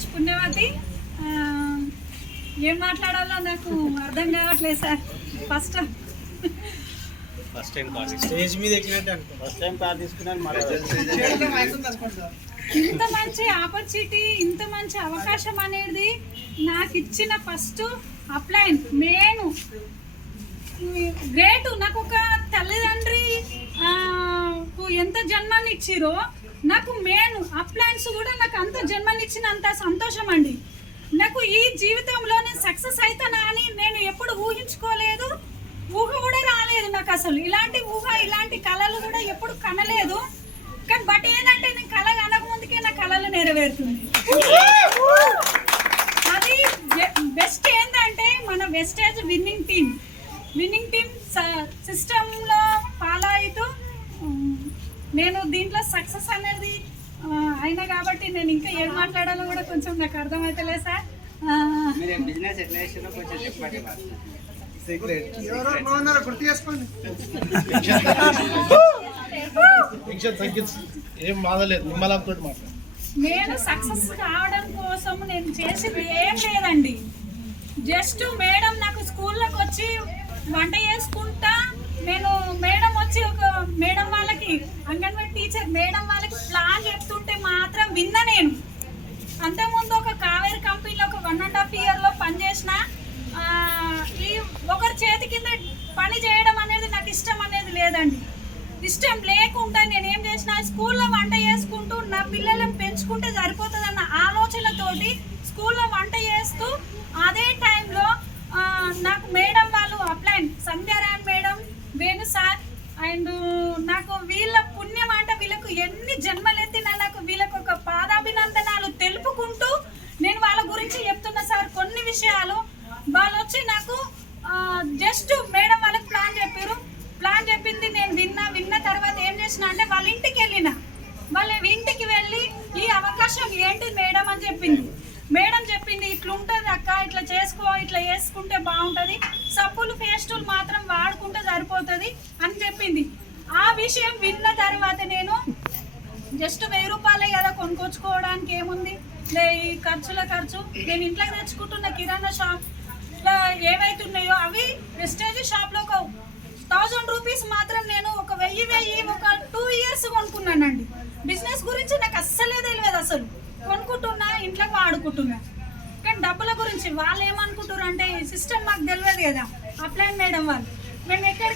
వెంకటేష్ పుణ్యవతి. ఏం మాట్లాడాలో నాకు అర్థం కావట్లేదు సార్. ఫస్ట్ టైం స్టేజ్ మీద ఫస్ట్ టైం కార్ తీసుకున్నాను. ఇంత మంచి ఆపర్చునిటీ, ఇంత మంచి అవకాశం అనేది నాకు ఇచ్చిన ఫస్ట్ అప్లైన్ మెయిన్ గ్రేట్. నాకు ఒక తల్లిదండ్రి ఎంత జన్మాన్ని ఇచ్చిరో నాకు మెయిన్ అప్లైన్స్ కూడా నాకు అంత జన్మనిచ్చినంత సంతోషం అండి. నాకు ఈ జీవితంలో నేను సక్సెస్ అవుతానా అని నేను ఎప్పుడు ఊహించుకోలేదు, ఊహ కూడా రాలేదు నాకు. అసలు ఇలాంటి ఊహ, ఇలాంటి కళలు కూడా ఎప్పుడు కనలేదు. కానీ బట్ ఏంటంటే నేను కళ కనక ముందుకే నా కళలు నెరవేరుతుంది. అది బెస్ట్ ఏంటంటే మన వెస్టేజ్ విన్నింగ్ టీమ్ సిస్టంలో ఫాలో అవుతూ నేను దీంట్లో సక్సెస్ అనేది అయినా కాబట్టి నేను ఇంకా ఏం మాట్లాడాలో కూడా కొంచెం నాకు అర్థమవుతలే సార్. నేను సక్సెస్ కావడం కోసం నేను చేసింది ఏం లేదండి. జస్ట్ మేడం నాకు స్కూల్లోకి వచ్చి వంట చేసుకుంటా, నేను మేడం వచ్చి ఒక మేడం వాళ్ళకి అంగన్వాడీ టీచర్ మేడం వాళ్ళకి ప్లాన్ చెప్తుంటే మాత్రం విన్నా. నేను అంతకుముందు ఒక కావేరి కంపెనీలో ఒక 1.5 ఇయర్లో పనిచేసిన. ఈ ఒకరి చేతి కింద పని చేయడం అనేది నాకు ఇష్టం అనేది లేదండి. ఇష్టం లేకుండా నేను ఏం చేసిన, స్కూల్లో వంట చేసుకుంటూ నా పిల్లలను పెంచుకుంటే సరిపోతుందన్న ఆలోచనతోటి స్కూల్లో వంట చేస్తూ అదే టైంలో నాకు మేడం వాళ్ళు అప్లైన్ Sandhyarayana madam, Venu sir and నాకు వీళ్ళ పుణ్యం అంట, వీళ్ళకు ఎన్ని జన్మలెత్తినా నాకు వీళ్ళకు ఒక పాదాభినందనాలు తెలుపుకుంటూ నేను వాళ్ళ గురించి చెప్తున్నా సార్. కొన్ని విషయాలు వాళ్ళు వచ్చి నాకు జస్ట్ మేడం వాళ్ళకి ప్లాన్ చెప్పారు. ప్లాన్ చెప్పింది నేను విన్న తర్వాత ఏం చేసిన అంటే వాళ్ళ ఇంటికి వెళ్ళిన. వాళ్ళ ఇంటికి వెళ్ళి ఈ అవకాశం ఏంటి మేడం అని చెప్పింది. మేడం చెప్పింది ఇట్లా ఉంటుంది అక్క, ఇట్లా చేసుకో, ఇట్లా చేసుకుంటే బాగుంటుంది, సబ్బులు పేస్టులు మాత్రం వాడుకుంటే సరిపోతుంది అని చెప్పింది. ఆ విషయం విన్న తర్వాత నేను జస్ట్ 1000 రూపాయలే కదా కొనుక్కొచ్చుకోవడానికి ఏముంది, ఈ ఖర్చు నేను ఇంట్లో తెచ్చుకుంటున్న కిరాణా షాప్ ఏవైతున్నాయో అవి వెస్టేజ్ షాప్లో ఒక 1000 రూపీస్ మాత్రం నేను ఒక 1000 ఒక 2 ఇయర్స్ కొనుక్కున్నానండి. బిజినెస్ గురించి నాకు అస్సలే తెలియదు, అసలు కొనుక్కుంటున్నా, ఇంట్లో వాడుకుంటున్నా. కానీ డబ్బుల గురించి వాళ్ళు ఏమనుకుంటారు అంటే సిస్టమ్ మాకు తెలియదు కదా. అప్లైన్ మేడం వాళ్ళు మేము ఎక్కడ